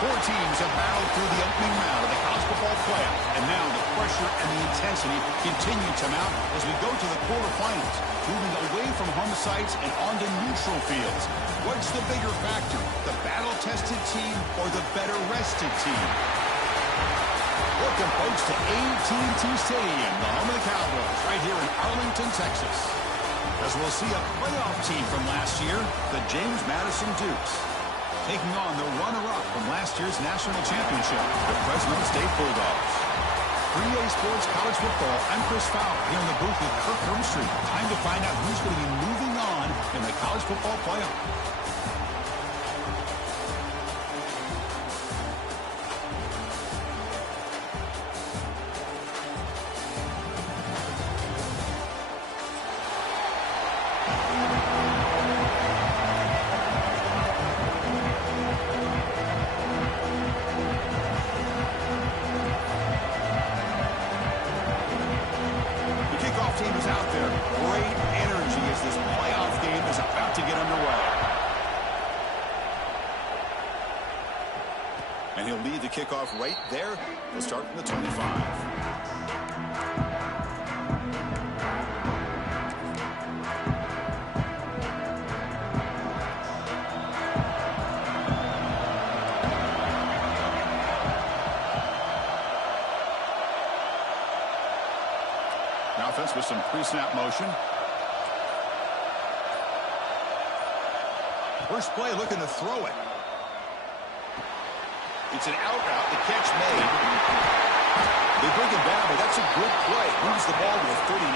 Four teams have battled through the opening round of the college football playoff, and now the pressure and the intensity continue to mount as we go to the quarterfinals, moving away from home sites and onto neutral fields. What's the bigger factor, the battle-tested team or the better-rested team? Welcome, folks, to AT&T Stadium, the home of the Cowboys, right here in Arlington, Texas. As we'll see a playoff team from last year, the James Madison Dukes, taking on the runner-up from last year's national championship, the Fresno State Bulldogs. 3A Sports College Football, I'm Chris Fowler here in the booth with Kirk Hermstreet. Time to find out who's going to be moving on in the college football playoff. And he'll lead the kickoff right there. We'll start from the 25. Now offense with some pre-snap motion. First play looking to throw it. It's an out route, the catch made. They bring him down, but that's a good play. Moves the ball to the 39.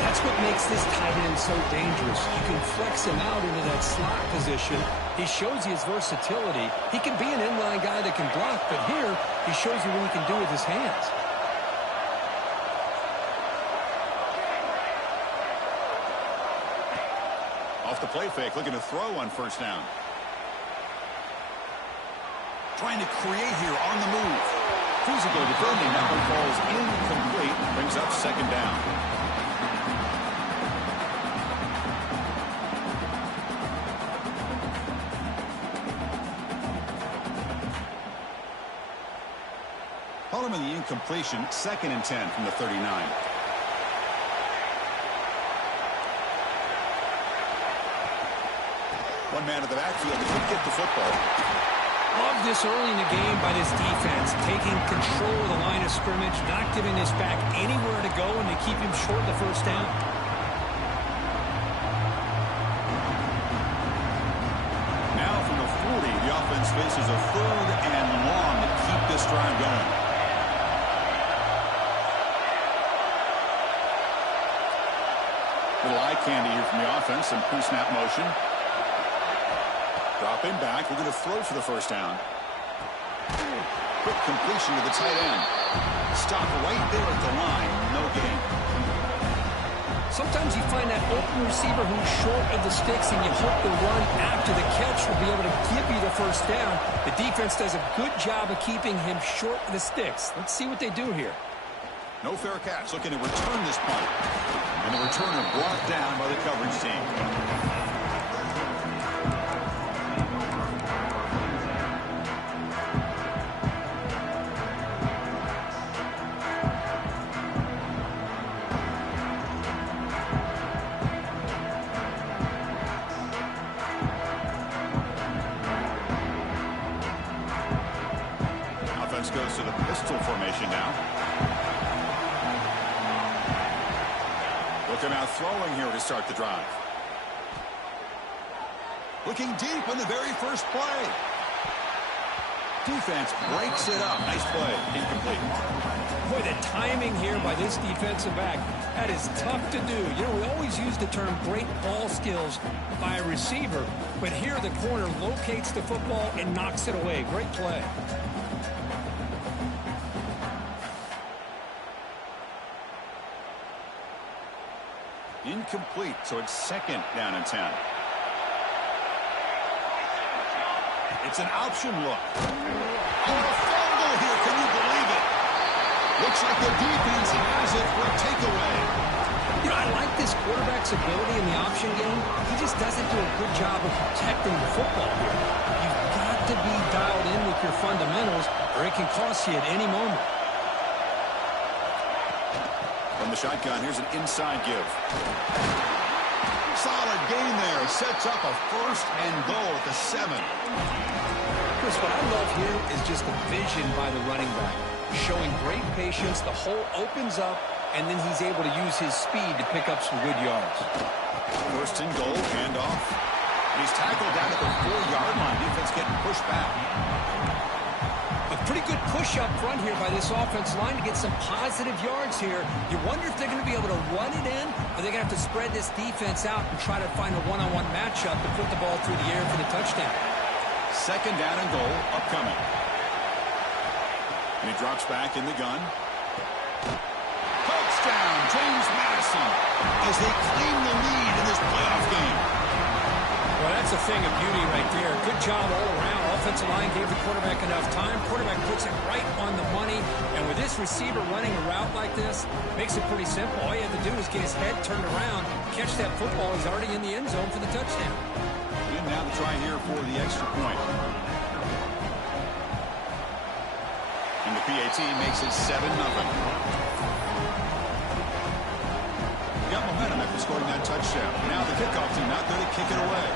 That's what makes this tight end so dangerous. You can flex him out into that slot position. He shows you his versatility. He can be an inline guy that can block, but here he shows you what he can do with his hands. Off the play fake, looking to throw on first down. Trying to create here on the move. Physical defending. That one falls incomplete. Brings up second down. Following the incompletion, 2nd and 10 from the 39. One man in the backfield that could get the football. Love this early in the game by this defense, taking control of the line of scrimmage, not giving this back anywhere to go, and they keep him short of the first down. Now from the 40, the offense faces a 3rd and long to keep this drive going. Little eye candy here from the offense, some pre-snap motion. Dropping back, we're going to throw for the first down. Quick completion to the tight end. Stop right there at the line, no gain. Sometimes you find that open receiver who's short of the sticks, and you hope the run after the catch will be able to give you the first down. The defense does a good job of keeping him short of the sticks. Let's see what they do here. No fair catch, looking to return this punt. And the returner brought down by the coverage team. to the pistol formation now. Looking out throwing here to start the drive. Looking deep in the very first play. Defense breaks it up. Nice play. Incomplete. Boy, the timing here by this defensive back, that is tough to do. You know, we always use the term great ball skills by a receiver, but here the corner locates the football and knocks it away. Great play. Incomplete, so it's second down and 10. It's an option look. Oh, a fumble here. Can you believe it? Looks like the defense has it for a takeaway. You know, I like this quarterback's ability in the option game. He just doesn't do a good job of protecting the football here. You've got to be dialed in with your fundamentals, or it can cost you at any moment. From the shotgun, here's an inside give. Solid gain there. Sets up a first and goal at the 7. Chris, what I love here is just the vision by the running back. Showing great patience, the hole opens up, and then he's able to use his speed to pick up some good yards. First and goal, handoff. He's tackled down at the 4-yard line. Defense getting pushed back. A pretty good push up front here by this offensive line to get some positive yards here. You wonder if they're going to be able to run it in, or they're going to have to spread this defense out and try to find a one-on-one matchup to put the ball through the air for the touchdown. Second down and goal, upcoming. And he drops back in the gun. Touchdown, James Madison, as they claim the lead in this playoff game. Well, that's a thing of beauty right there. Good job all around. Offensive line gave the quarterback enough time. Quarterback puts it right on the money. And with this receiver running a route like this, makes it pretty simple. All you have to do is get his head turned around, catch that football. He's already in the end zone for the touchdown. And now the try here for the extra point. And the PAT makes it 7-0. Got momentum after scoring that touchdown. Now the kickoff team out there to kick it away.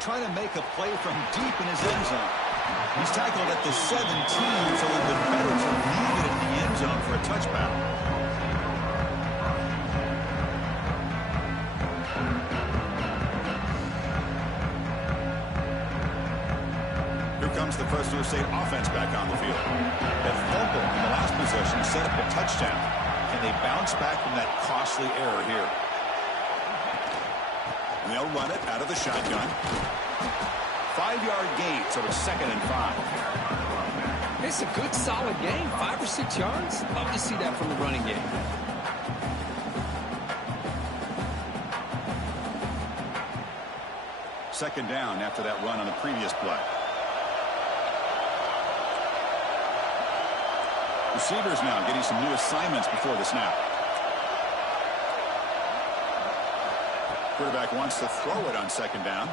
Trying to make a play from deep in his end zone. He's tackled at the 17, so it would have been better to leave it in the end zone for a touchback. Here comes the Fresno State offense back on the field. That fumble in the last possession set up a touchdown. Can they bounce back from that costly error here? And they'll run it out of the shotgun. 5-yard gain, so it's 2nd and 5. It's a good, solid game. 5 or 6 yards. Love to see that from the running game. Second down after that run on the previous play. Receivers now getting some new assignments before the snap. Quarterback wants to throw it on second down.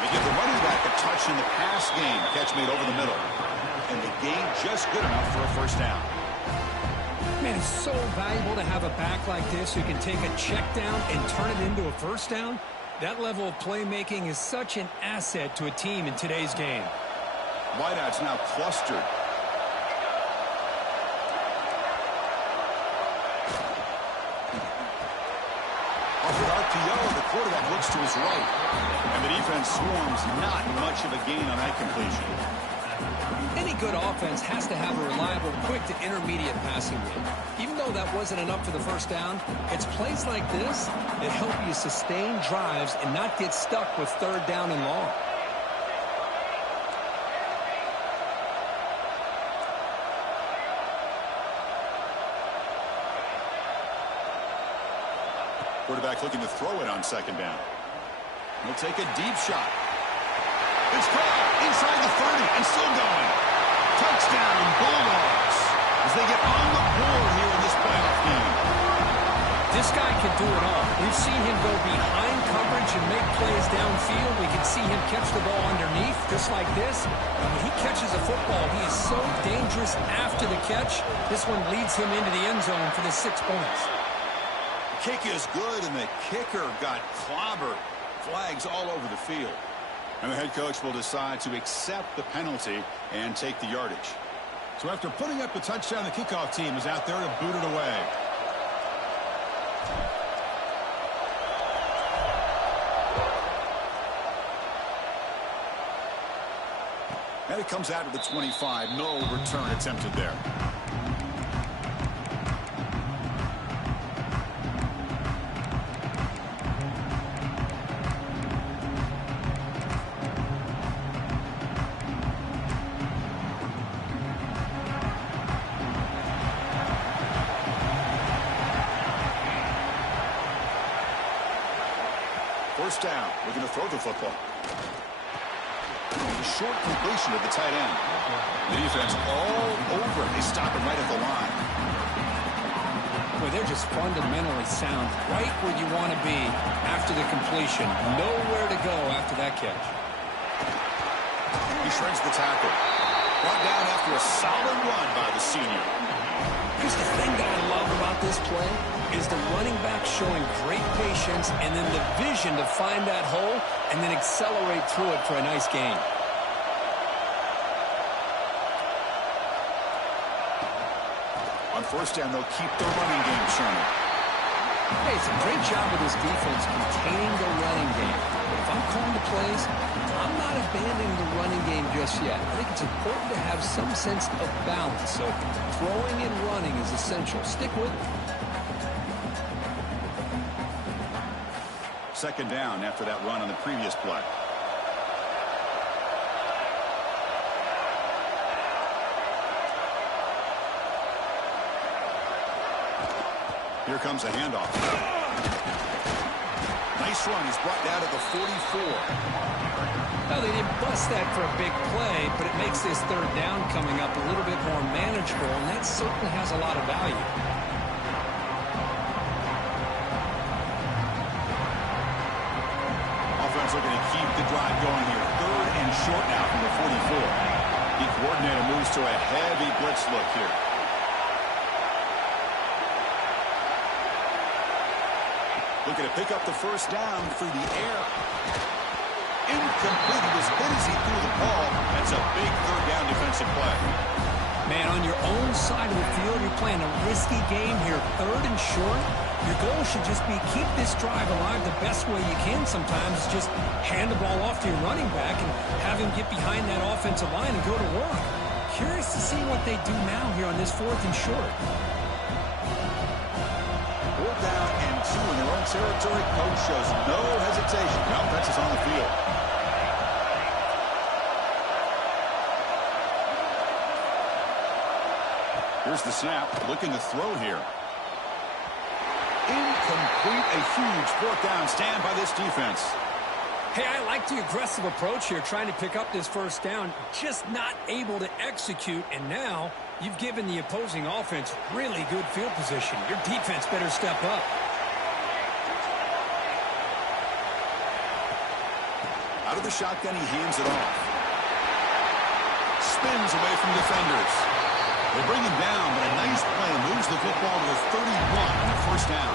They give the running back a touch in the pass game. Catch made over the middle. And the gain just good enough for a first down. Man, it's so valuable to have a back like this who can take a check down and turn it into a first down. That level of playmaking is such an asset to a team in today's game. Wideouts now clustered. RPO, the quarterback looks to his right. And the defense swarms, not much of a gain on that completion. Any good offense has to have a reliable, quick to intermediate passing game. Even though that wasn't enough for the first down, it's plays like this that help you sustain drives and not get stuck with third down and long. Quarterback looking to throw it on second down. He'll take a deep shot. It's caught inside the 30 and still going. Touchdown, Bulldogs, as they get on the board here in this playoff game. This guy can do it all. We've seen him go behind coverage and make plays downfield. We can see him catch the ball underneath, just like this. When he catches a football, he is so dangerous after the catch. This one leads him into the end zone for the 6 points. Kick is good, and the kicker got clobbered. Flags all over the field. And the head coach will decide to accept the penalty and take the yardage. So after putting up the touchdown, the kickoff team is out there to boot it away. And it comes out of the 25. No return attempted there. First down. We're going to throw the football. Short completion to the tight end. The defense all over. They stop him right at the line. Boy, they're just fundamentally sound right where you want to be after the completion. Nowhere to go after that catch. He shreds the tackle. Brought down after a solid run by the senior. Here's the thing that I love about this play is the running back showing great patience and then the vision to find that hole and then accelerate through it for a nice gain. On first down, they'll keep the running game churning. Hey, it's a great job of this defense containing the running game. But if I'm calling the plays, I'm not abandoning the running game just yet. I think it's important to have some sense of balance. So throwing and running is essential. Stick with it. Second down after that run on the previous play. Here comes a handoff. Nice run. He's brought down to the 44. Well, they didn't bust that for a big play, but it makes this third down coming up a little bit more manageable, and that certainly has a lot of value. Offense looking to keep the drive going here. Third and short now from the 44. The coordinator moves to a heavy blitz look here. Looking to pick up the first down through the air. Incomplete. He was hit as he threw the ball. That's a big third down defensive play. Man, on your own side of the field, you're playing a risky game here. Third and short. Your goal should just be keep this drive alive the best way you can sometimes. Is just hand the ball off to your running back and have him get behind that offensive line and go to work. Curious to see what they do now here on this fourth and short. Fourth down and 2 in their own territory. Coach shows no hesitation. The offense is on the field. Here's the snap. Looking to throw here. Incomplete. A huge fourth down stand by this defense. Hey, I like the aggressive approach here, trying to pick up this first down, just not able to execute, and now you've given the opposing offense really good field position. Your defense better step up. Out of the shotgun, he hands it off. Spins away from defenders. They bring him down, but a nice play moves the football to the 31 on the first down.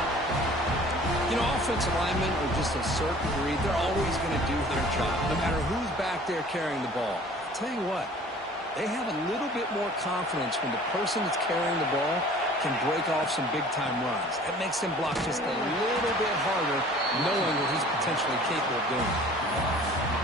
You know, offensive linemen are just a certain breed. They're always going to do their job, no matter who's back there carrying the ball. I'll tell you what, they have a little bit more confidence when the person that's carrying the ball can break off some big-time runs. That makes them block just a little bit harder, knowing what he's potentially capable of doing.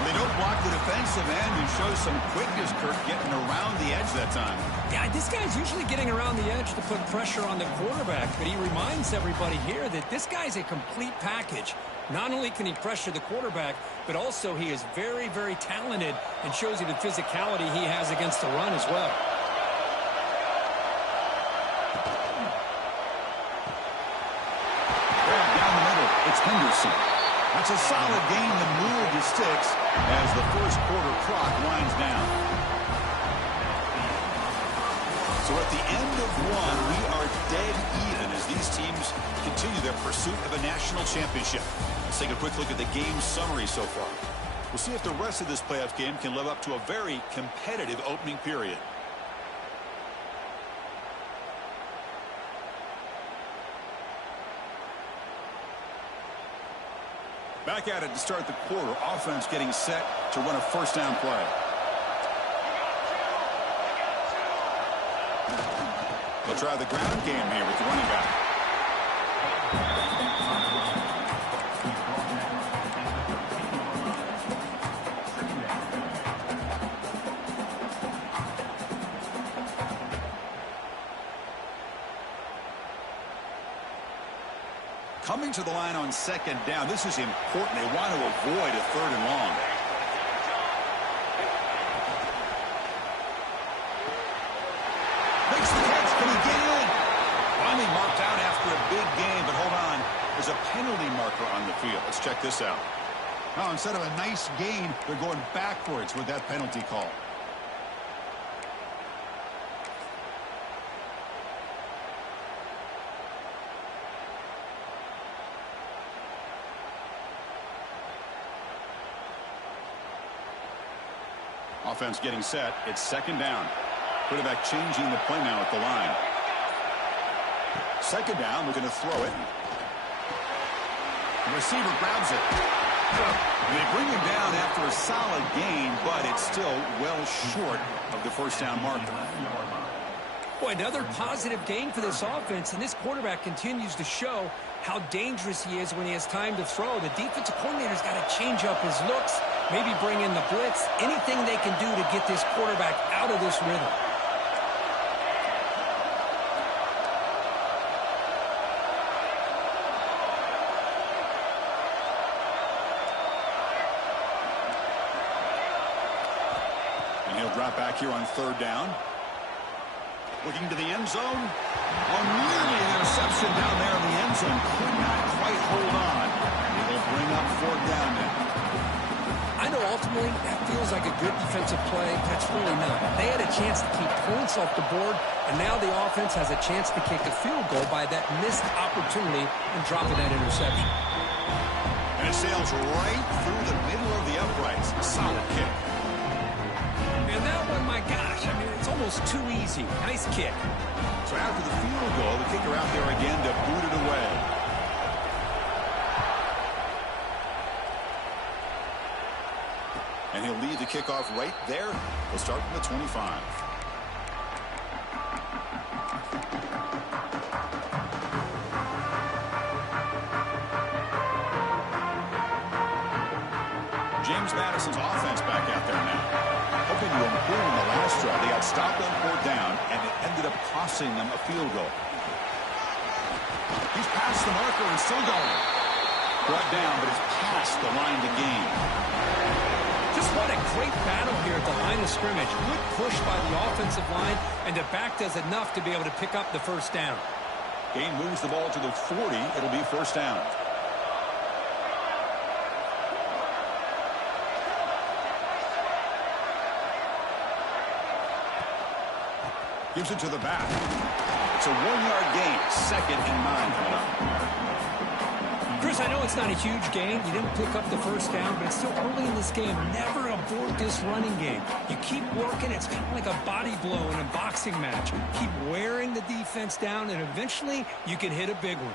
They don't block the defensive end, who shows some quickness, Kirk, getting around the edge that time. Yeah, this guy's usually getting around the edge to put pressure on the quarterback, but he reminds everybody here that this guy's a complete package. Not only can he pressure the quarterback, but also he is very, very talented and shows you the physicality he has against the run as well. Grab down the middle. It's Henderson. That's a solid gain to move the sticks as the first quarter clock winds down. So at the end of one, we are dead even as these teams continue their pursuit of a national championship. Let's take a quick look at the game summary so far. We'll see if the rest of this playoff game can live up to a very competitive opening period. Back at it to start the quarter. Offense getting set to run a first down play. They'll try the ground game here with the running back. Coming to the line on second down. This is important. They want to avoid a third and long. Makes the catch. Can he get in? Finally marked out after a big game, but hold on. There's a penalty marker on the field. Let's check this out. Now, instead of a nice gain, they're going backwards with that penalty call. Offense getting set. It's second down. Quarterback changing the play now at the line. Second down. We're going to throw it. The receiver grabs it. They bring him down after a solid gain, but it's still well short of the first down marker. Boy, another positive gain for this offense, and this quarterback continues to show how dangerous he is when he has time to throw. The defensive coordinator's got to change up his looks, maybe bring in the blitz, anything they can do to get this quarterback out of this rhythm. And he'll drop back here on third down. Looking to the end zone. Oh, nearly an interception down there in the end zone. Could not quite hold on. It'll bring up fourth down now. I know ultimately that feels like a good defensive play. That's really not. They had a chance to keep points off the board, and now the offense has a chance to kick a field goal by that missed opportunity and dropping that interception. And it sails right through the middle of the uprights. A solid kick. And that one, my gosh, I mean, it's almost too easy. Nice kick. So after the field goal, the kicker out there again to boot it away. And he'll lead the kickoff right there. We'll start from the 25. James Madison's offense back out there now. Hoping to improve in the last drive. They got stopped on fourth down, and it ended up costing them a field goal. He's past the marker and still going. Brought down, but it's past the line to gain. Just what a great battle here at the line of scrimmage. Good push by the offensive line, and the back does enough to be able to pick up the first down. Gain moves the ball to the 40. It'll be first down. Gives it to the back. It's a 1-yard gain. 2nd and 9 coming up. Chris, I know it's not a huge gain. You didn't pick up the first down, but it's still early in this game. Never abort this running game. You keep working. It's kind of like a body blow in a boxing match. Keep wearing the defense down, and eventually you can hit a big one.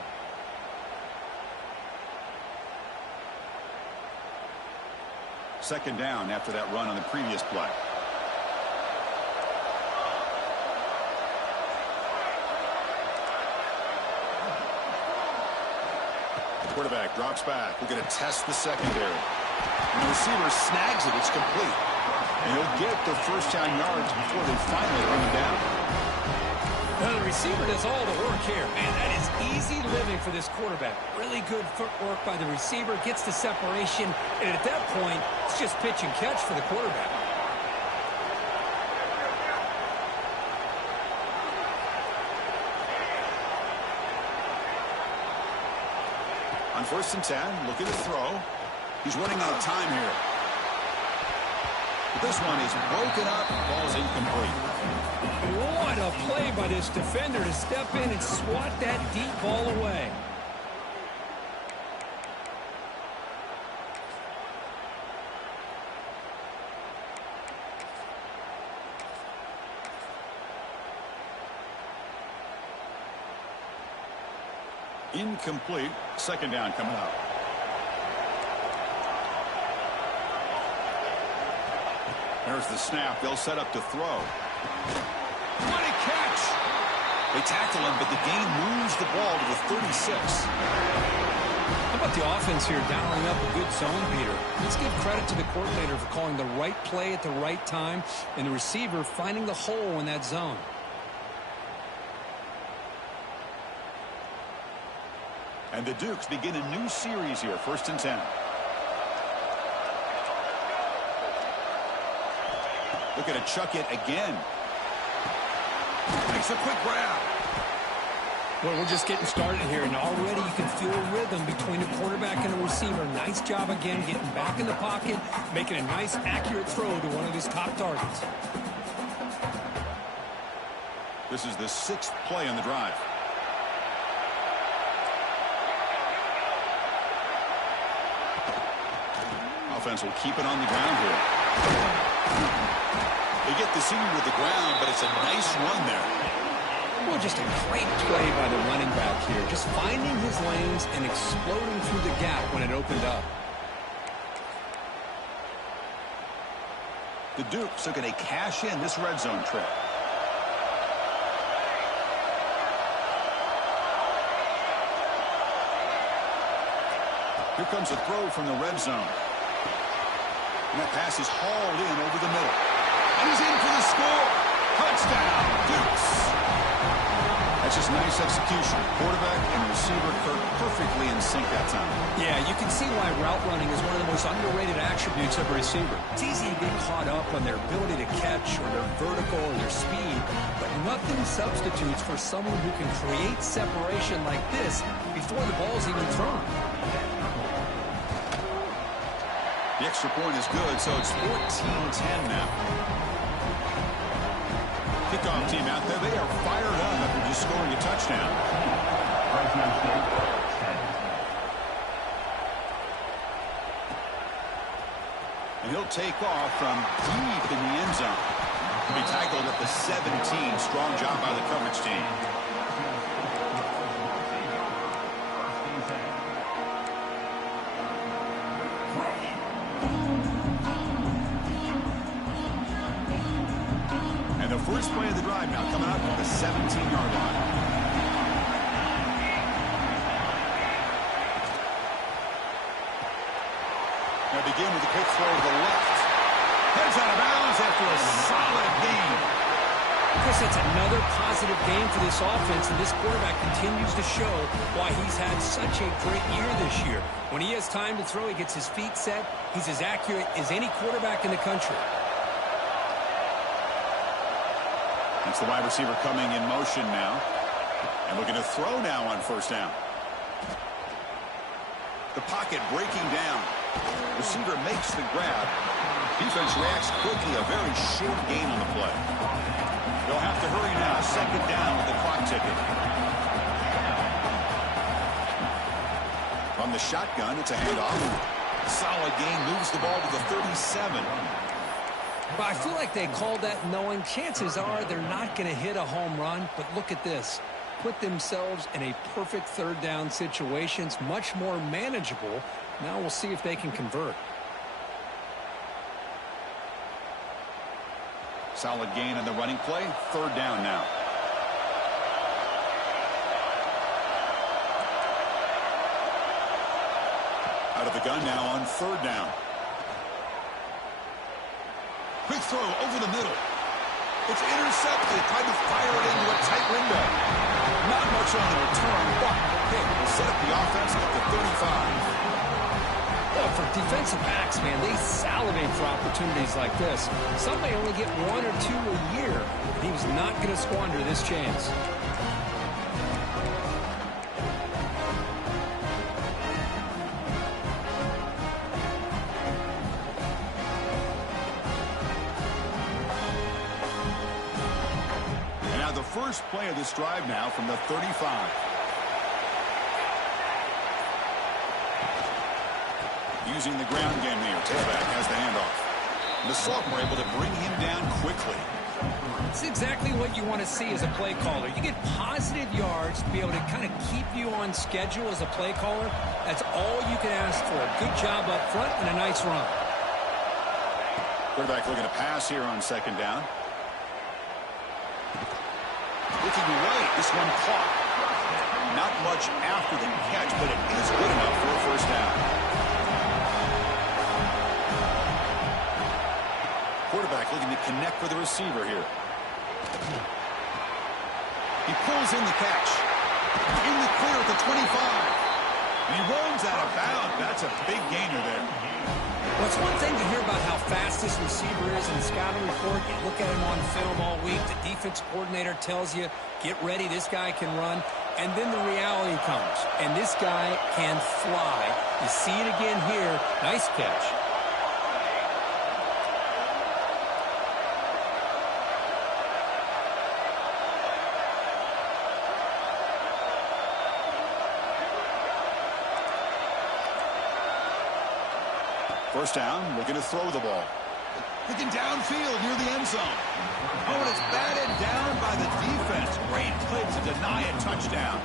Second down after that run on the previous play. Quarterback drops back. We're going to test the secondary. And the receiver snags it. It's complete. And he'll get the first down yards before they finally bring him down. Now the receiver does all the work here. Man, that is easy living for this quarterback. Really good footwork by the receiver. Gets the separation. And at that point, it's just pitch and catch for the quarterback. On 1st and 10, looking to throw. He's running out of time here. But this one is broken up. Ball's incomplete. What a play by this defender to step in and swat that deep ball away. Incomplete. Second down coming up. There's the snap. They'll set up to throw. What a catch! They tackle him, but the gain moves the ball to the 36. How about the offense here dialing up a good zone, Peter? Let's give credit to the coordinator for calling the right play at the right time and the receiver finding the hole in that zone. And the Dukes begin a new series here, 1st and 10. Looking to chuck it again. Makes a quick grab. Well, we're just getting started here, and already you can feel a rhythm between the quarterback and the receiver. Nice job again getting back in the pocket, making a nice, accurate throw to one of his top targets. This is the 6th play on the drive. Offense will keep it on the ground here. They get the senior with the ground, but it's a nice run there. Well, just a great play by the running back here. Just finding his lanes and exploding through the gap when it opened up. The Dukes looking to cash in this red zone trip. Here comes a throw from the red zone. And that pass is hauled in over the middle. And he's in for the score. Touchdown, Dukes. That's just nice execution. Quarterback and receiver perfectly in sync that time. Yeah, you can see why route running is one of the most underrated attributes of a receiver. It's easy to get caught up on their ability to catch or their vertical or their speed, but nothing substitutes for someone who can create separation like this before the ball's even thrown. The extra point is good, so it's 14-10 now. Kickoff team out there, they are fired up after just scoring a touchdown. Fresno St. And he'll take off from deep in the end zone. He'll be tackled at the 17. Strong job by the coverage team. And the first play of the drive now coming up on the 17-yard line. Now begin with a quick throw to the left. Heads out of bounds after a solid gain. Chris, that's another positive game for this offense, and this quarterback continues to show why he's had such a great year this year. When he has time to throw, he gets his feet set. He's as accurate as any quarterback in the country. It's the wide receiver coming in motion now. And looking to throw now on first down. The pocket breaking down. Receiver makes the grab. Defense reacts quickly. A very short gain on the play. They'll have to hurry now. 2nd down with the clock ticking. From the shotgun, it's a handoff. Solid gain, moves the ball to the 37. But I feel like they called that knowing chances are they're not going to hit a home run. But look at this. Put themselves in a perfect 3rd down situation. It's much more manageable. Now we'll see if they can convert. Solid gain on the running play. 3rd down now. Out of the gun now on 3rd down. Quick throw over the middle. It's intercepted. Tried to fire it into a tight window. Not much on the return, but pick will set up the offense at the 35. Well, for defensive backs, man, they salivate for opportunities like this. Some may only get 1 or 2 a year. He was not going to squander this chance. First play of this drive now from the 35. Using the ground game here. Tailback has the handoff. The sophomore able to bring him down quickly. It's exactly what you want to see as a play caller. You get positive yards to be able to kind of keep you on schedule as a play caller. That's all you can ask for. A good job up front and a nice run. Quarterback looking to pass here on second down. Looking right. This one caught. Not much after the catch, but it is good enough for a first down. Quarterback looking to connect with the receiver here. He pulls in the catch. In the clear at the 25. He runs out of bounds. That's a big gainer there. Well, it's one thing to hear about how fast this receiver is in the scouting report. You look at him on film all week. The defense coordinator tells you, get ready, this guy can run. And then the reality comes, and this guy can fly. You see it again here. Nice catch. First down, looking to throw the ball. Looking downfield near the end zone. Oh, and it's batted down by the defense. Great play to deny a touchdown.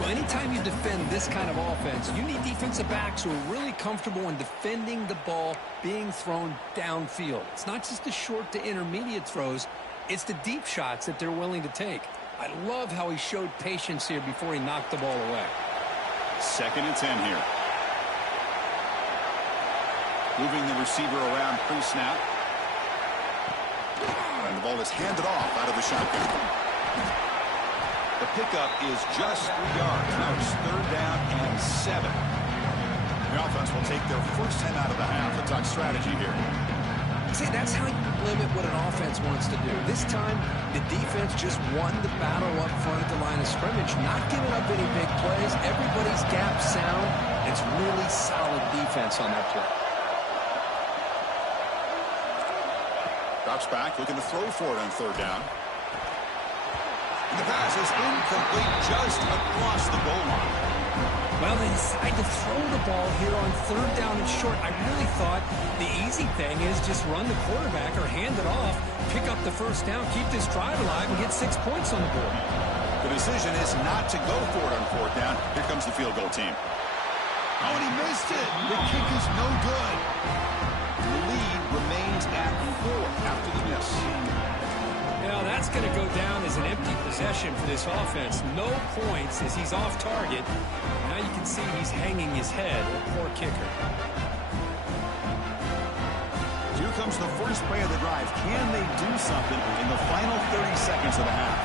Well, anytime you defend this kind of offense, you need defensive backs who are really comfortable in defending the ball being thrown downfield. It's not just the short to intermediate throws. It's the deep shots that they're willing to take. I love how he showed patience here before he knocked the ball away. 2nd and 10 here. Moving the receiver around pre-snap. And the ball is handed off out of the shotgun. The pickup is just 3 yards. Now it's 3rd down and 7. The offense will take their first 10 out of the half. The talk strategy here. See, that's how you limit what an offense wants to do. This time, the defense just won the battle up front at the line of scrimmage, not giving up any big plays. Everybody's gap sound. It's really solid defense on that play. Drops back, looking to throw for it on 3rd down. And the pass is incomplete just across the goal line. Well, they decide to throw the ball here on 3rd down and short. I really thought the easy thing is just run the quarterback or hand it off, pick up the first down, keep this drive alive, and get 6 points on the board. The decision is not to go for it on 4th down. Here comes the field goal team. Oh, and he missed it. The kick is no good. The lead remains at 4 after the miss. Now that's going to go down as an empty possession for this offense. No points as he's off target. Now you can see he's hanging his head. A poor kicker. Here comes the first play of the drive. Can they do something in the final 30 seconds of the half?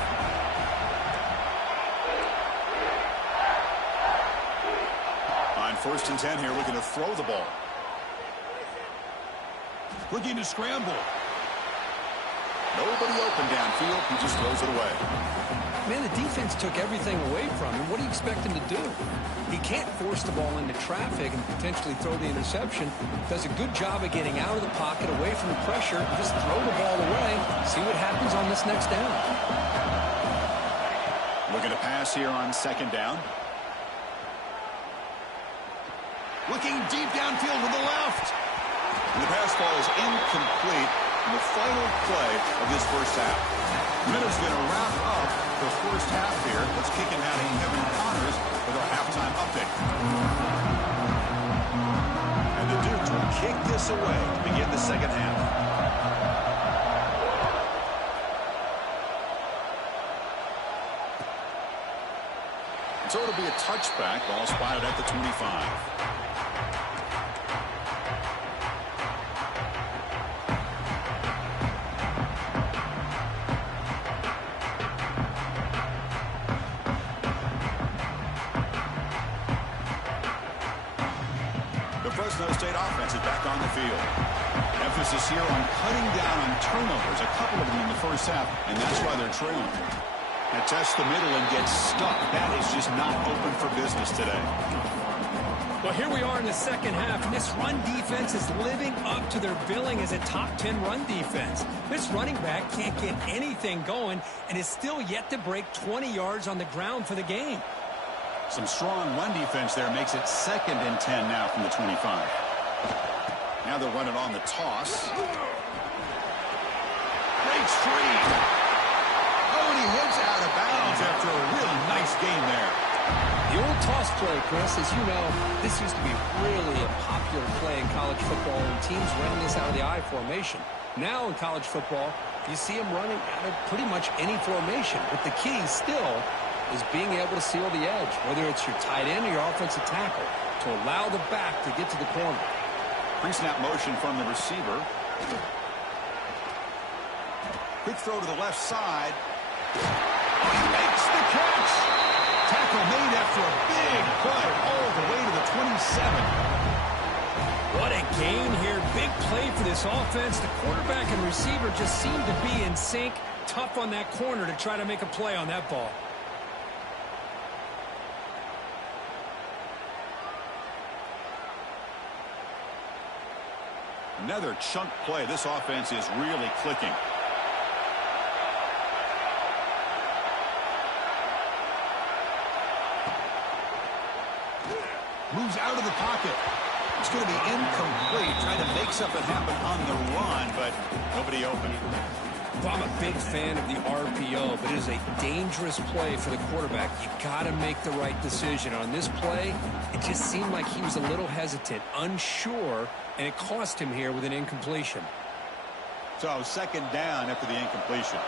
On 1st and 10 here, looking to throw the ball. Looking to scramble. Nobody open downfield. He just throws it away. Man, the defense took everything away from him. What do you expect him to do? He can't force the ball into traffic and potentially throw the interception. Does a good job of getting out of the pocket, away from the pressure, and just throw the ball away. See what happens on this next down. Looking to pass here on 2nd down. Looking deep downfield with the left. And the pass ball is incomplete in the final play of this first half. Minutes going to wrap up the first half here. Let's kick it out to Kevin Connors with our halftime update. And the Dukes will kick this away to begin the 2nd half. So it'll be a touchback. Ball spotted at the 25. Fresno State offense is back on the field. Emphasis here on cutting down on turnovers, a couple of them in the first half, and that's why they're trailing. Now test the middle and get stuck. That is just not open for business today. Well, here we are in the 2nd half, and this run defense is living up to their billing as a top 10 run defense. This running back can't get anything going and is still yet to break 20 yards on the ground for the game. Some strong run defense there makes it 2nd and 10 now from the 25. Now they'll run it on the toss. Great screen. Oh, and he hits out of bounds after a really nice game there. The old Toss play, Chris. As you know, this used to be really a popular play in college football, and teams ran this out of the I formation. Now in college football, you see them running out of pretty much any formation. But the key still is being able to seal the edge, whether it's your tight end or your offensive tackle, to allow the back to get to the corner. Pre-snap motion from the receiver. Quick throw to the left side. He makes the catch. Tackle made after a big play all the way to the 27. What a gain here. Big play for this offense. The quarterback and receiver just seem to be in sync. Tough on that corner to try to make a play on that ball. Another chunk play. This offense is really clicking. Moves out of the pocket. It's going to be incomplete. Trying to make something happen on the run, but nobody open. Well, I'm a big fan of the RPO, but it is a dangerous play for the quarterback. You got to make the right decision. On this play, it just seemed like he was a little hesitant, unsure, and it cost him here with an incompletion. So second down after the incompletion.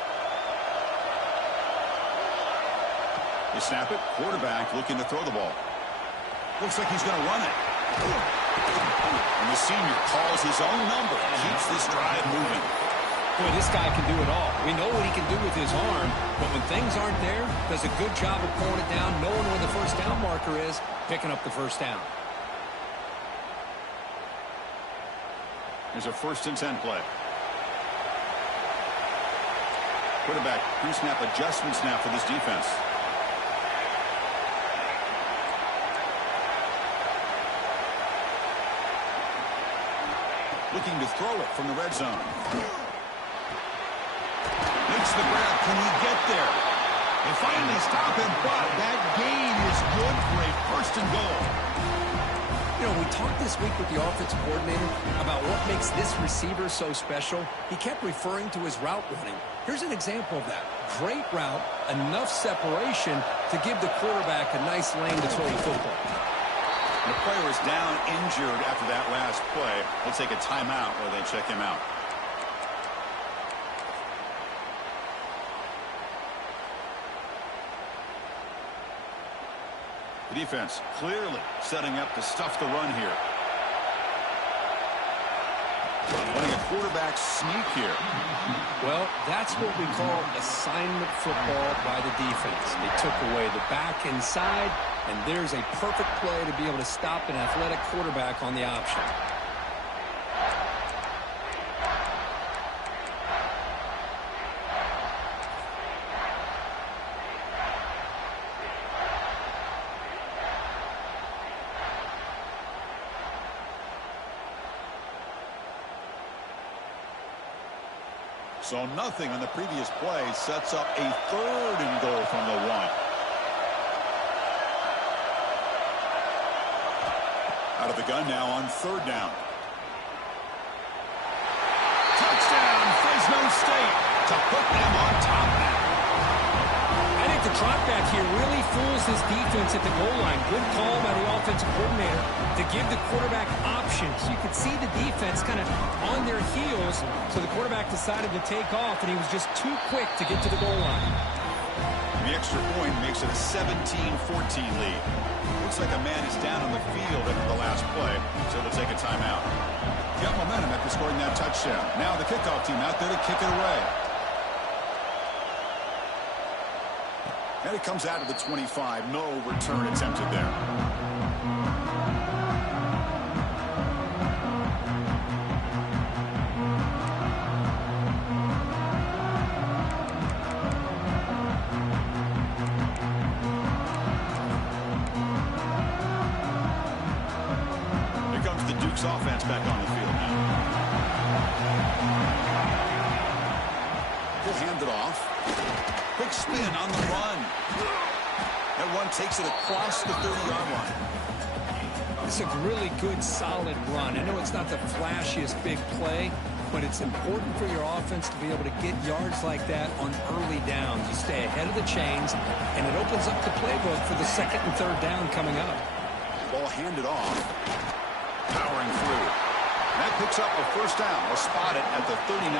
They snap it. Quarterback looking to throw the ball. Looks like he's going to run it. And the senior calls his own number. Keeps this drive moving. Boy, this guy can do it all. We know what he can do with his arm, but when things aren't there, does a good job of pulling it down, knowing where the first down marker is, picking up the first down. There's a 1st and 10 play. Quarterback pre-snap adjustment snap for this defense. Looking to throw it from the red zone. Makes the grab. Can he get there? They finally stop him, but that gain is good for a 1st and goal. You know, we talked this week with the offensive coordinator about what makes this receiver so special. He kept referring to his route running. Here's an example of that. Great route, enough separation to give the quarterback a nice lane to throw the football. The player is down injured after that last play. They'll take a timeout while they check him out. The defense clearly setting up to stuff the run here. Running a quarterback sneak here. Well, that's what we call assignment football by the defense. They took away the back inside, and there's a perfect play to be able to stop an athletic quarterback on the option. So nothing on the previous play sets up a 3rd and goal from the 1. Out of the gun now on 3rd down. Touchdown, Fresno State to put them on top now. I think the drop back here really fools this defense at the goal line. Good call by the offensive coordinator to give the quarterback options. You could see the defense kind of on their heels, so the quarterback decided to take off, and he was just too quick to get to the goal line. The extra point makes it a 17-14 lead. Looks like a man is down on the field after the last play, so they'll take a timeout. Got momentum after scoring that touchdown. Now the kickoff team out there to kick it away. And it comes out of the 25. No return attempted there. Here comes the Duke's offense back on the field now. He'll hand it off. Quick spin on the run. That one takes it across the 30-yard line. It's a really good, solid run. I know it's not the flashiest big play, but it's important for your offense to be able to get yards like that on early downs. You stay ahead of the chains, and it opens up the playbook for the second and third down coming up. Ball handed off. Powering through. That picks up a first down. We'll spot it at the 39.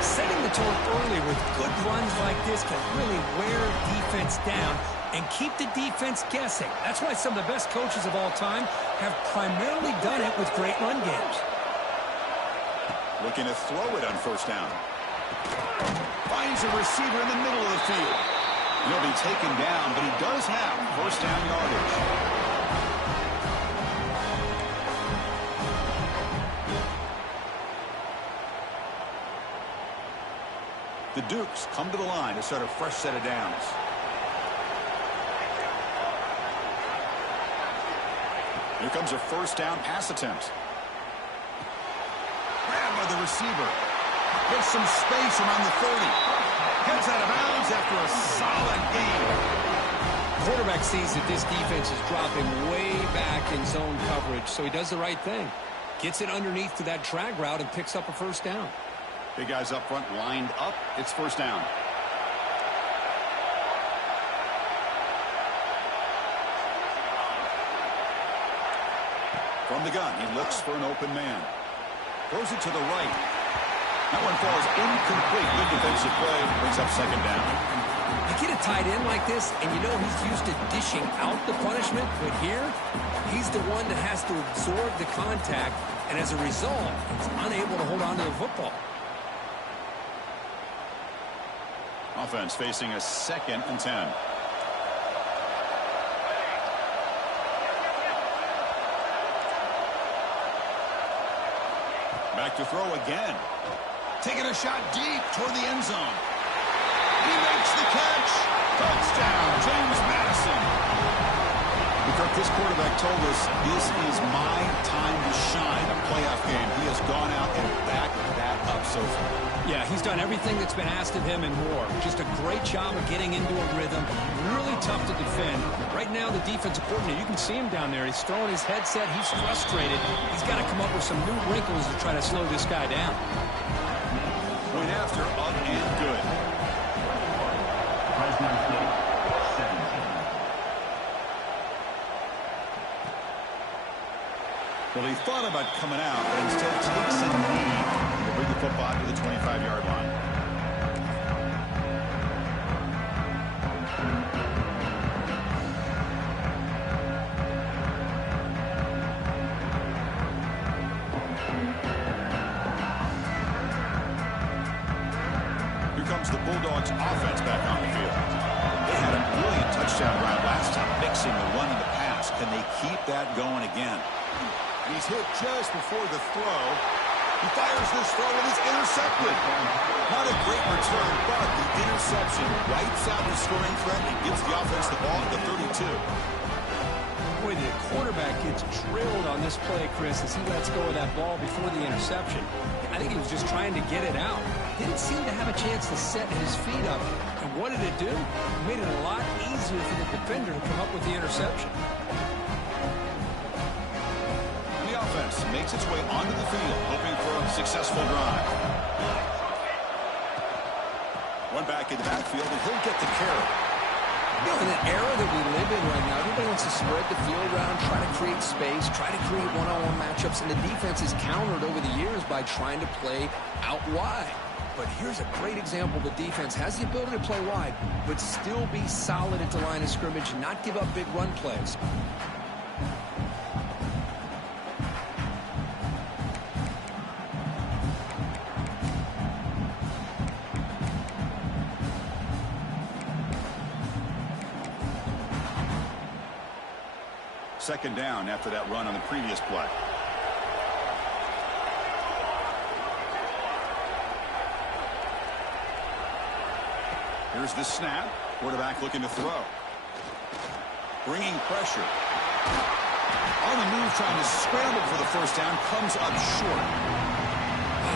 Setting the tone early with good runs like this can really wear defense down and keep the defense guessing. That's why some of the best coaches of all time have primarily done it with great run games. Looking to throw it on first down. Finds a receiver in the middle of the field. He'll be taken down, but he does have first down yardage. The Dukes come to the line to start a fresh set of downs. Here comes a first down pass attempt. Grabbed by the receiver. Gets some space around the 30. Heads out of bounds after a solid gain. Quarterback sees that this defense is dropping way back in zone coverage, so he does the right thing. Gets it underneath to that drag route and picks up a first down. Big guys up front lined up. It's first down. From the gun, he looks for an open man. Throws it to the right. That one falls incomplete. Good defensive play. Brings up second down. You get a tight end like this, and you know he's used to dishing out the punishment, but here, he's the one that has to absorb the contact, and as a result, he's unable to hold on to the football. Offense facing a second and 10. Back to throw again. Taking a shot deep toward the end zone. He makes the catch. Touchdown, James Madison. Because this quarterback told us this is my time to shine. A playoff game. He has gone out and backed that up so far. Yeah, he's done everything that's been asked of him and more. Just a great job of getting into a rhythm. Really tough to defend. Right now, the defensive coordinator, you can see him down there. He's throwing his headset. He's frustrated. He's got to come up with some new wrinkles to try to slow this guy down. Point after, up and good. Fresno State, 17. Well, he thought about coming out, but instead takes a knee to bring the football to the 25-yard line. Here comes the Bulldogs offense back on the field. They had a brilliant touchdown drive last time, mixing the run and the pass. Can they keep that going again? He's hit just before the throw. He fires this throw and it's intercepted. Not a great return, but the interception wipes out the scoring threat and gives the offense the ball at the 32. Boy, the quarterback gets drilled on this play, Chris, as he lets go of that ball before the interception. I think he was just trying to get it out. Didn't seem to have a chance to set his feet up. And what did it do? It made it a lot easier for the defender to come up with the interception. Offense makes its way onto the field, hoping for a successful drive. One back in the backfield, and he'll get the carry. You know, in an era that we live in right now, everybody wants to spread the field around, try to create space, try to create one-on-one matchups, and the defense is countered over the years by trying to play out wide. But here's a great example. The defense has the ability to play wide, but still be solid at the line of scrimmage and not give up big run plays. Second down after that run on the previous play. Here's the snap. Quarterback looking to throw. Bringing pressure. On the move, trying to scramble for the first down. Comes up short.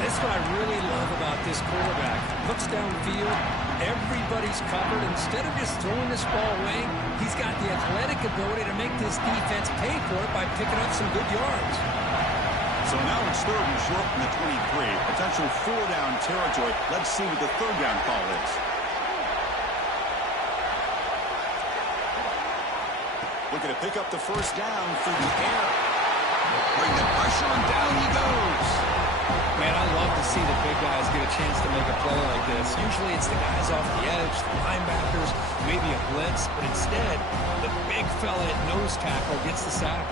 This is what I really love about this quarterback. Looks downfield. Everybody's covered. Instead of just throwing this ball away, he's He's got the athletic ability to make this defense pay for it by picking up some good yards. So now it's 3rd and short from the 23. Potential 4-down territory. Let's see what the 3rd down call is. Looking to pick up the 1st down through the air. Bring the pressure, and down he goes. Man, I love to see the big guys get a chance to make a play like this. Usually it's the guys off the edge, the linebackers, maybe a blitz, but instead, the big fella at nose tackle gets the sack.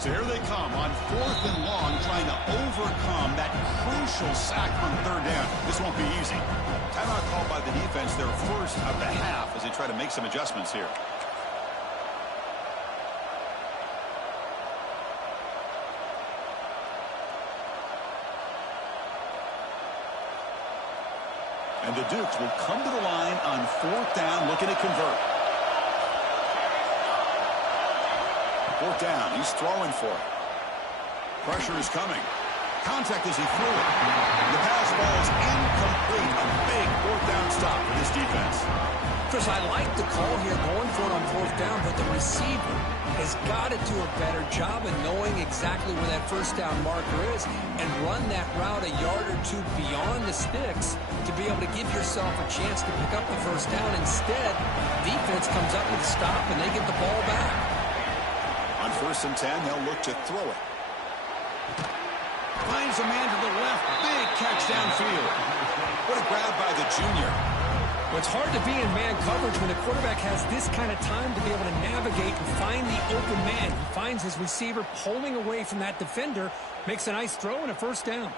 So here they come on 4th and long, trying to overcome that crucial sack on 3rd down. This won't be easy. Timeout called by the defense, their first of the half, as they try to make some adjustments here. And the Dukes will come to the line on 4th down, looking to convert. 4th down, he's throwing for it. Pressure is coming. Contact as he threw it. The pass ball is incomplete. A big 4th down stop for this defense. Chris, I like the call here going for it on 4th down, but the receiver has got to do a better job of knowing exactly where that 1st down marker is and run that route a yard or 2 beyond the sticks to be able to give yourself a chance to pick up the 1st down. Instead, defense comes up with a stop and they get the ball back. On 1st and 10, they'll look to throw it. Finds a man to the left. Big catch downfield. What a grab by the junior. Well, it's hard to be in man coverage when the quarterback has this kind of time to be able to navigate and find the open man. He finds his receiver pulling away from that defender, makes a nice throw and a 1st down.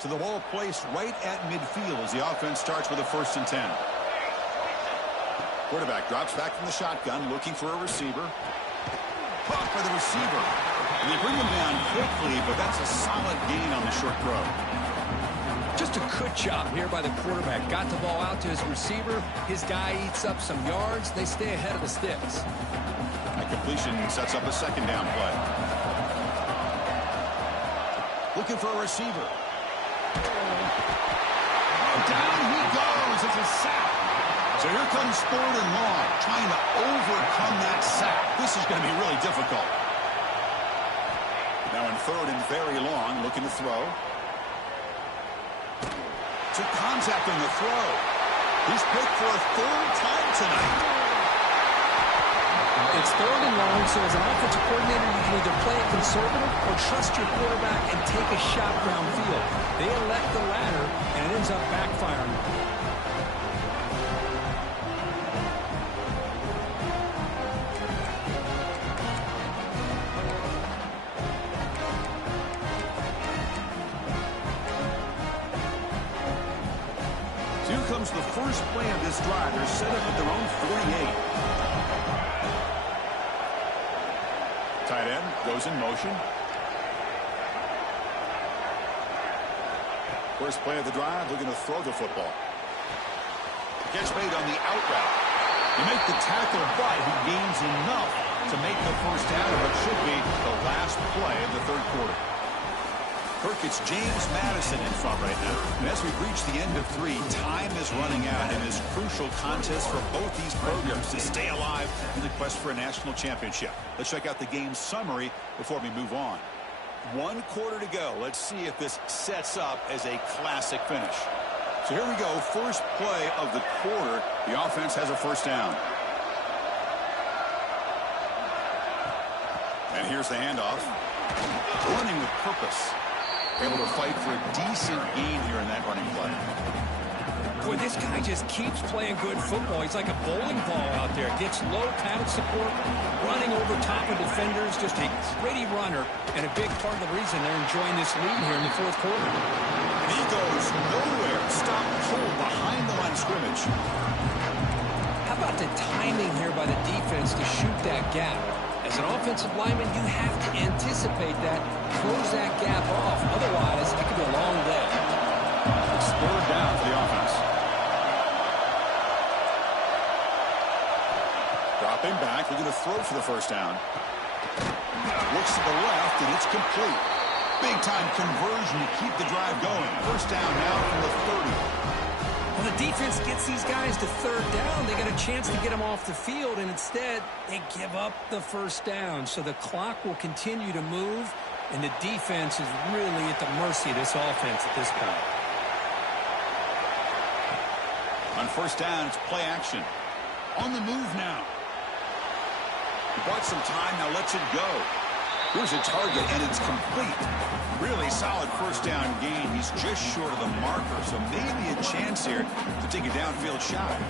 So the ball placed right at midfield as the offense starts with a 1st and 10. Quarterback drops back from the shotgun, looking for a receiver. Caught by the receiver. And they bring him down quickly, but that's a solid gain on the short throw. Just a good job here by the quarterback. Got the ball out to his receiver. His guy eats up some yards. They stay ahead of the sticks. That completion sets up a 2nd down play. Looking for a receiver. Down he goes. It's a sack. So here comes 3rd and long, trying to overcome that sack. This is going to be really difficult. Now in 3rd and very long, looking to throw. Took contact on the throw. He's picked for a 3rd time tonight. It's 3rd and long, so as an offensive coordinator, you can either play it conservative or trust your quarterback and take a shot downfield. They elect the latter, and it ends up backfiring. So here comes the first play of this drive. They're set up at their own 48. Tight end goes in motion. First play of the drive, looking to throw the football. Catch made on the out route. You make the tackle, but he gains enough to make the 1st down of what should be the last play of the 3rd quarter. Kirk, it's James Madison in front right now. And as we've reached the end of 3, time is running out in this crucial contest for both these programs to stay alive in the quest for a national championship. Let's check out the game summary before we move on. 1 quarter to go. Let's see if this sets up as a classic finish. So here we go. First play of the quarter. The offense has a 1st down. And here's the handoff. Running with purpose. Able to fight for a decent gain here in that running play. Boy, this guy just keeps playing good football. He's like a bowling ball out there. Gets low pad support, running over top of defenders. Just a gritty runner, and a big part of the reason they're enjoying this lead here in the 4th quarter. And he goes nowhere. Stop cold behind the line of scrimmage. How about the timing here by the defense to shoot that gap? As an offensive lineman, you have to anticipate that, close that gap off. Otherwise, it could be a long day. It's 3rd down for the offense. Stepping back, looking to throw for the first down. Looks to the left, and it's complete. Big-time conversion to keep the drive going. First down now from the 30. Well, the defense gets these guys to third down. They got a chance to get them off the field, and instead they give up the first down. So the clock will continue to move, and the defense is really at the mercy of this offense at this point. On first down, it's play action. On the move now. He bought some time, now lets it go. Here's a target, and it's complete. Really solid first down gain. He's just short of the marker, so maybe a chance here to take a downfield shot.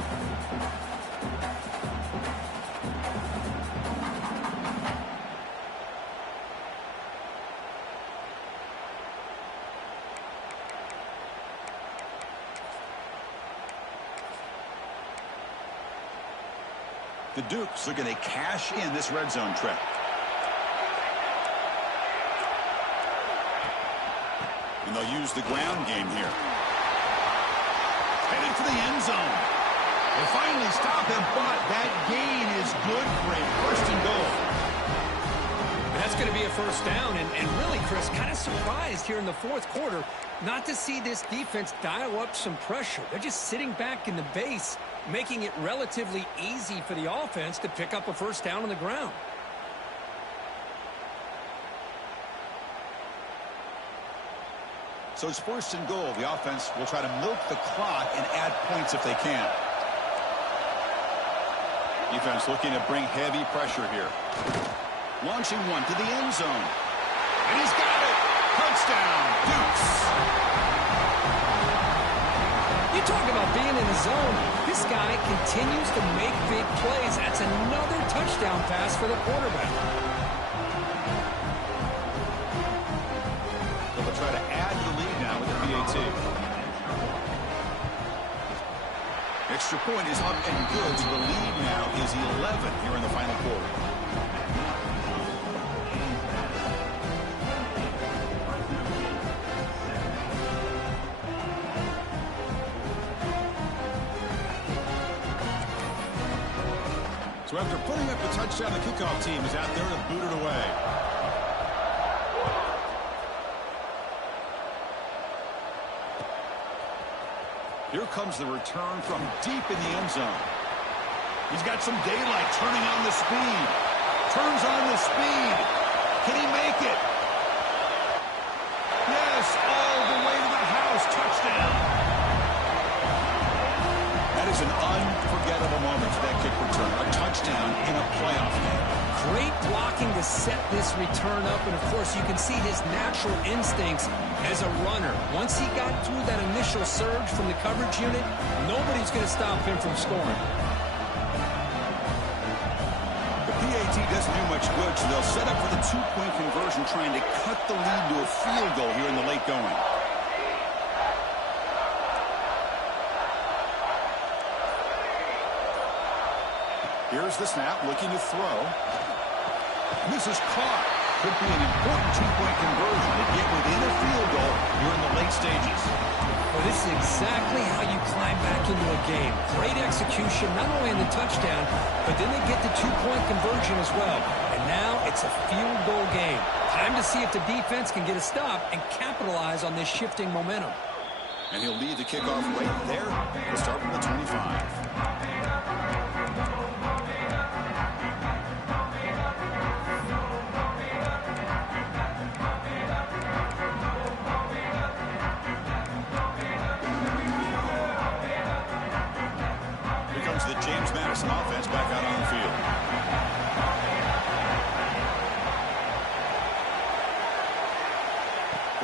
The Dukes looking to cash in this red zone trip. And they'll use the ground game here. Headed for the end zone. They finally stop him, but that gain is good for a first and goal. And that's going to be a first down. And really, Chris, kind of surprised here in the fourth quarter not to see this defense dial up some pressure. They're just sitting back in the base, making it relatively easy for the offense to pick up a first down on the ground. So it's first and goal. The offense will try to milk the clock and add points if they can. Defense looking to bring heavy pressure here. Launching one to the end zone. And he's got it. Touchdown, Dukes. You talk about being in the zone. This guy continues to make big plays. That's another touchdown pass for the quarterback. They'll try to add to the lead now with the PAT. Extra point is up and good. So the lead now is 11 here in the final quarter. So after putting up the touchdown, the kickoff team is out there to boot it away. Here comes the return from deep in the end zone. He's got some daylight, turning on the speed. Turns on the speed. Can he make it? Yes, all the way to the house. Touchdown. That is an unforgettable moment for that kick return. A touchdown in a playoff game. Great blocking to set this return up, and of course you can see his natural instincts as a runner. Once he got through that initial surge from the coverage unit, nobody's going to stop him from scoring. The PAT doesn't do much good, so they'll set up for the two-point conversion, trying to cut the lead to a field goal here in the late going. Here's the snap, looking to throw. This is caught. Could be an important two-point conversion to get within a field goal here in the late stages. Well, this is exactly how you climb back into a game. Great execution, not only in the touchdown, but then they get the two-point conversion as well. And now it's a field goal game. Time to see if the defense can get a stop and capitalize on this shifting momentum. And he'll lead the kickoff right there. He'll start from the 25. The James Madison offense back out on the field.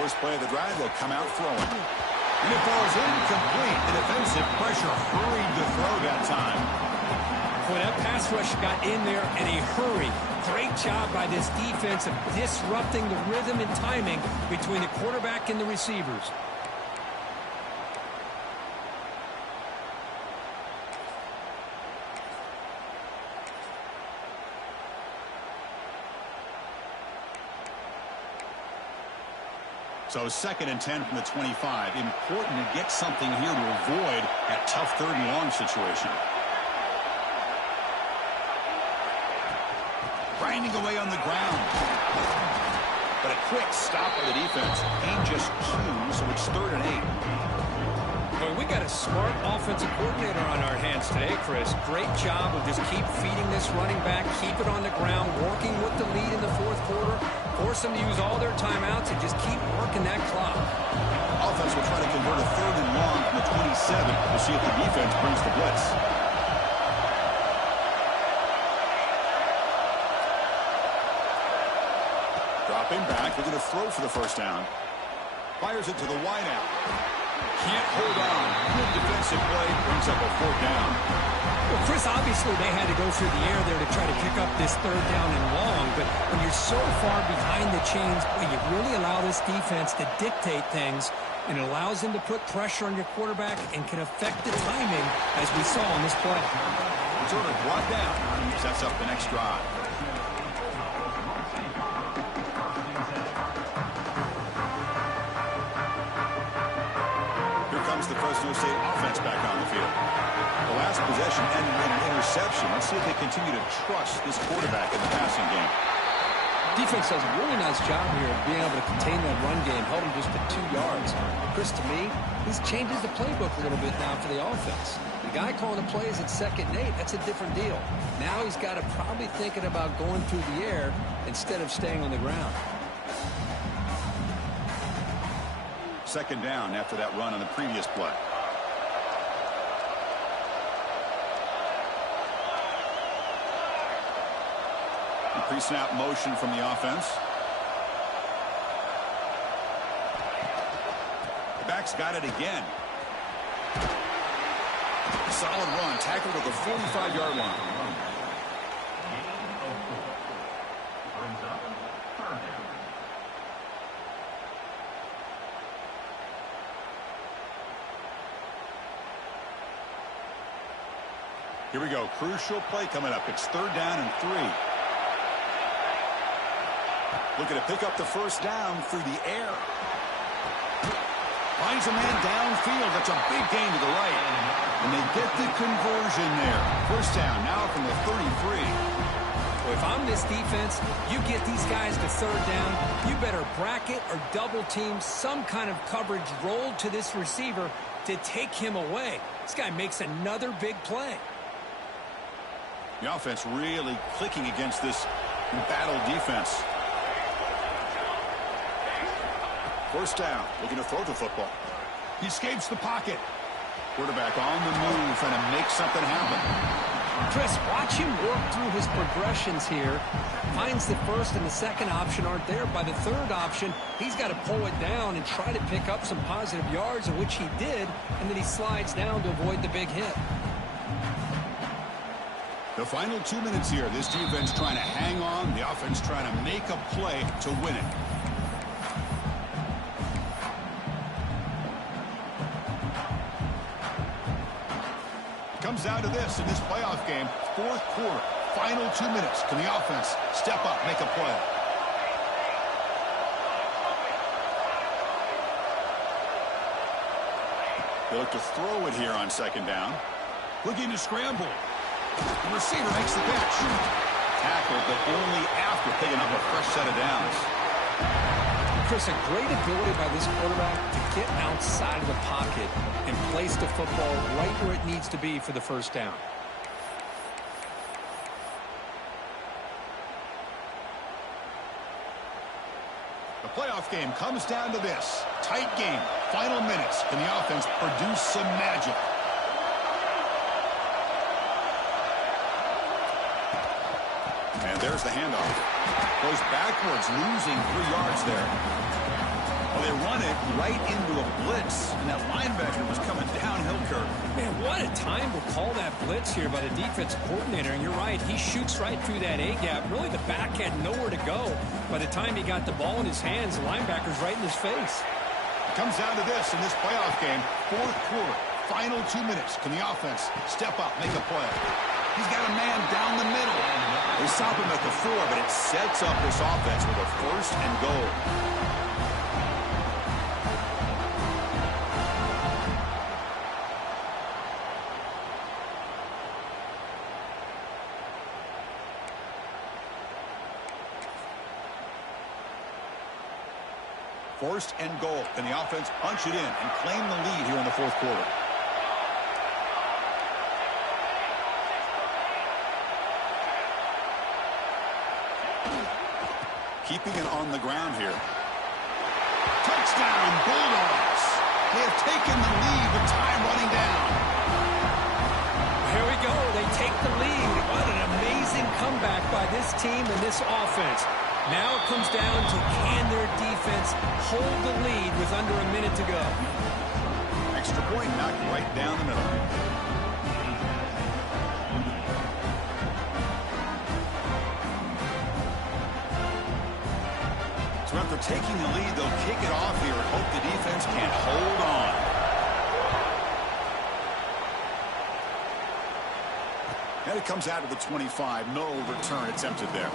First play of the drive, they'll come out throwing. And it falls incomplete. The defensive pressure hurried the throw that time. Boy, that pass rush got in there in a hurry. Great job by this defense of disrupting the rhythm and timing between the quarterback and the receivers. So 2nd and 10 from the 25. Important to get something here to avoid that tough 3rd and long situation. grinding away on the ground. But a quick stop by the defense. Gain just 2, so it's 3rd and 8. Boy, we got a smart offensive coordinator on our hands today, Chris. Great job of just keep feeding this running back, keep it on the ground, working with the lead in the 4th quarter, force them to use all their timeouts, and just keep working that clock. Offense will try to convert a 3rd and long from the 27. We'll see if the defense brings the blitz. Dropping back, looking to throw for the 1st down. Fires it to the wideout. Can't hold on. Good defensive play. Brings up a 4th down. Well, Chris, obviously they had to go through the air there to try to pick up this 3rd down and long, but when you're so far behind the chains, well, you really allow this defense to dictate things, and it allows them to put pressure on your quarterback and can affect the timing, as we saw on this play. Sort of brought down. Sets up the next drive. The Fresno State offense back on the field. The last possession ended in an interception. Let's see if they continue to trust this quarterback in the passing game. Defense does a really nice job here of being able to contain that run game, held him just to 2 yards. Chris, to me, this changes the playbook a little bit now for the offense. The guy calling the plays at 2nd and 8, that's a different deal. Now he's got to probably thinking about going through the air instead of staying on the ground. 2nd down after that run on the previous play. Pre-snap motion from the offense. The back's got it again. Solid run, tackled at the 45-yard line. Here we go. Crucial play coming up. It's 3rd down and 3. Looking to pick up the 1st down through the air. Finds a man downfield. That's a big gain to the right. And they get the conversion there. 1st down now from the 33. Well, if I'm this defense, you get these guys to 3rd down, you better bracket or double team some kind of coverage rolled to this receiver to take him away. This guy makes another big play. The offense really clicking against this embattled defense. 1st down, looking to throw the football. He escapes the pocket. Quarterback on the move, trying to make something happen. Chris, watch him work through his progressions here. Finds the 1st and the 2nd option aren't there. By the 3rd option, he's got to pull it down and try to pick up some positive yards, in which he did, and then he slides down to avoid the big hit. The final 2 minutes here. This defense trying to hang on. The offense trying to make a play to win it. It comes down to this in this playoff game. 4th quarter. Final 2 minutes. Can the offense step up, make a play? They look to throw it here on 2nd down. Looking to scramble. The receiver makes the catch. Tackled, but only after picking up a fresh set of downs. Chris, a great ability by this quarterback to get outside of the pocket and place the football right where it needs to be for the 1st down. The playoff game comes down to this. Tight game. Final minutes. Can the offense produce some magic? And there's the handoff. Goes backwards, losing 3 yards there. Well, they run it right into a blitz, and that linebacker was coming downhill curve. Man, what a time to call that blitz here by the defense coordinator. And you're right, he shoots right through that A-gap. Really, the back had nowhere to go. By the time he got the ball in his hands, the linebacker's right in his face. It comes down to this in this playoff game. 4th quarter, final 2 minutes. Can the offense step up, make a play? He's got a man down the middle. They stop him at the 4, but it sets up this offense with a 1st and goal. First and goal. Can the offense punch it in and claim the lead here in the fourth quarter? Keeping it on the ground here. Touchdown, Bulldogs. They have taken the lead with time running down. Here we go. They take the lead. What an amazing comeback by this team and this offense. Now it comes down to can their defense hold the lead with under a minute to go. Extra point knocked right down the middle. So after taking the lead, they'll kick it off here and hope the defense can hold on. And it comes out of the 25. No return attempted there.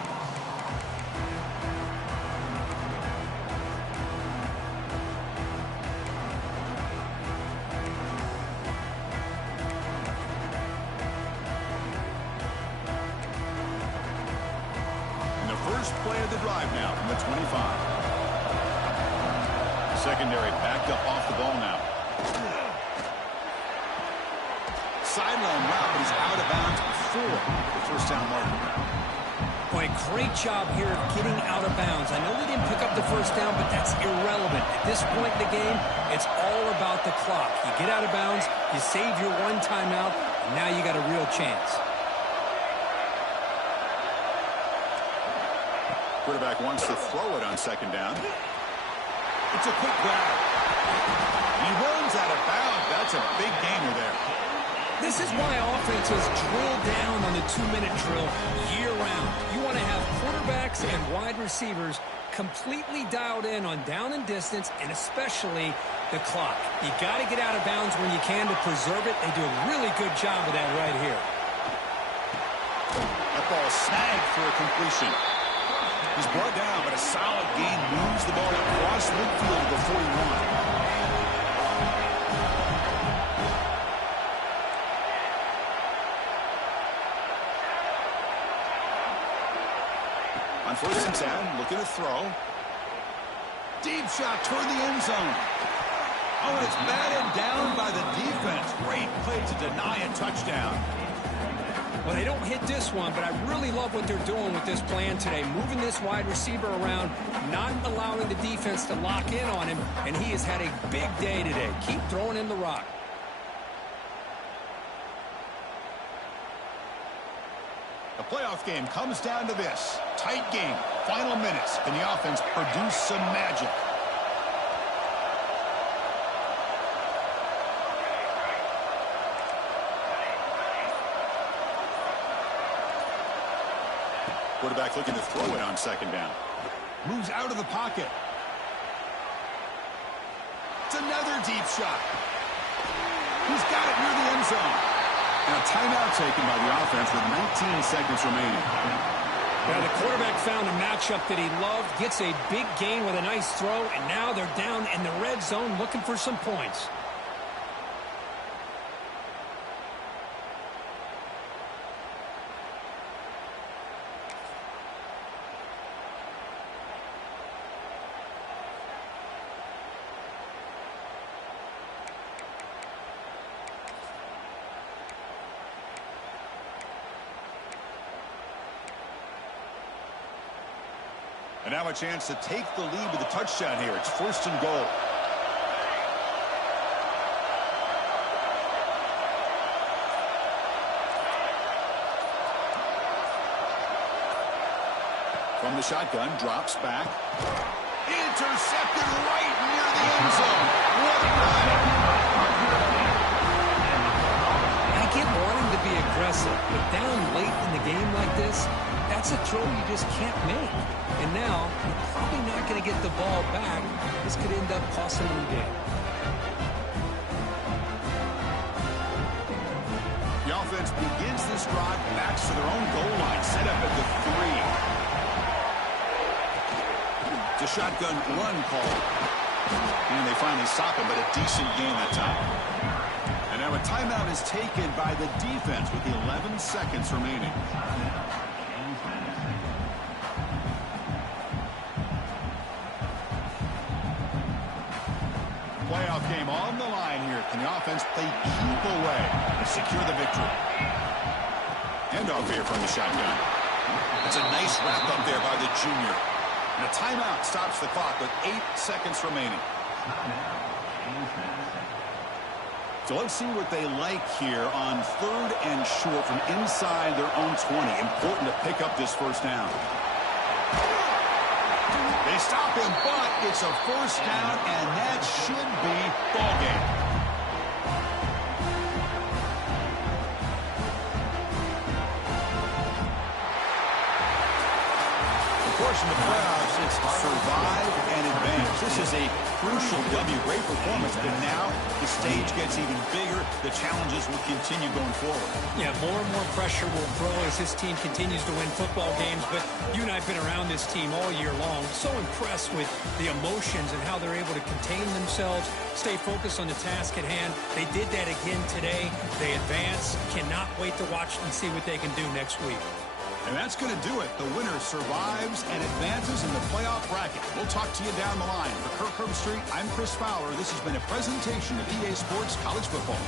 Play of the drive now from the 25. Secondary backed up off the ball now. Sideline route, but he's out of bounds before the first down marker. Boy, great job here of getting out of bounds. I know they didn't pick up the first down, but that's irrelevant. At this point in the game, it's all about the clock. You get out of bounds, you save your one timeout, and now you got a real chance. Quarterback wants to throw it on second down. It's a quick grab. He runs out of bounds. That's a big gainer there. This is why offenses drill down on the 2-minute drill year-round. You want to have quarterbacks and wide receivers completely dialed in on down and distance, and especially the clock. You got to get out of bounds when you can to preserve it. They do a really good job of that right here. That ball snagged for a completion. He's brought down, but a solid gain moves the ball across midfield to the 41. On first and 10, looking to throw. Deep shot toward the end zone. Oh, it's batted down by the defense. Great play to deny a touchdown. Well, they don't hit this one, but I really love what they're doing with this plan today. Moving this wide receiver around, not allowing the defense to lock in on him, and he has had a big day today. Keep throwing in the rock. The playoff game comes down to this. Tight game. Final minutes. Can the offense produce some magic? Quarterback looking to throw it on second down. Moves out of the pocket. It's another deep shot. He's got it near the end zone. And a timeout taken by the offense with 19 seconds remaining. Well, the quarterback found a matchup that he loved, gets a big gain with a nice throw, and now they're down in the red zone looking for some points. And now a chance to take the lead with a touchdown here. It's first and goal. From the shotgun, drops back. Intercepted right near the end zone. What a run. I get wanting to be aggressive, but down late in the game like this, that's a throw you just can't make. And now, you're probably not going to get the ball back. This could end up costing them the game. The offense begins this drive, backs to their own goal line, set up at the 3. It's a shotgun run call. And they finally stop him, but a decent gain that time. And now a timeout is taken by the defense with the 11 seconds remaining. game on the line here. Can the offense play keep away and secure the victory? Handoff here from the shotgun. It's a nice wrap up there by the junior. And a timeout stops the clock with 8 seconds remaining. So let's see what they like here on 3rd and short from inside their own 20. Important to pick up this first down. They stop him, but it's a first down, and that should be ball game. Of course, in the playoffs, it's survive and advance. This is a crucial W. Great performance, but now the stage gets even bigger. The challenges will continue going forward. Yeah, more and more pressure will grow as this team continues to win football games. But you and I have been around this team all year long. So impressed with the emotions and how they're able to contain themselves, stay focused on the task at hand. They did that again today. They advance. Cannot wait to watch and see what they can do next week. And that's going to do it. The winner survives and advances in the playoff bracket. We'll talk to you down the line. For Kirk Herbstreit, I'm Chris Fowler. This has been a presentation of EA Sports College Football.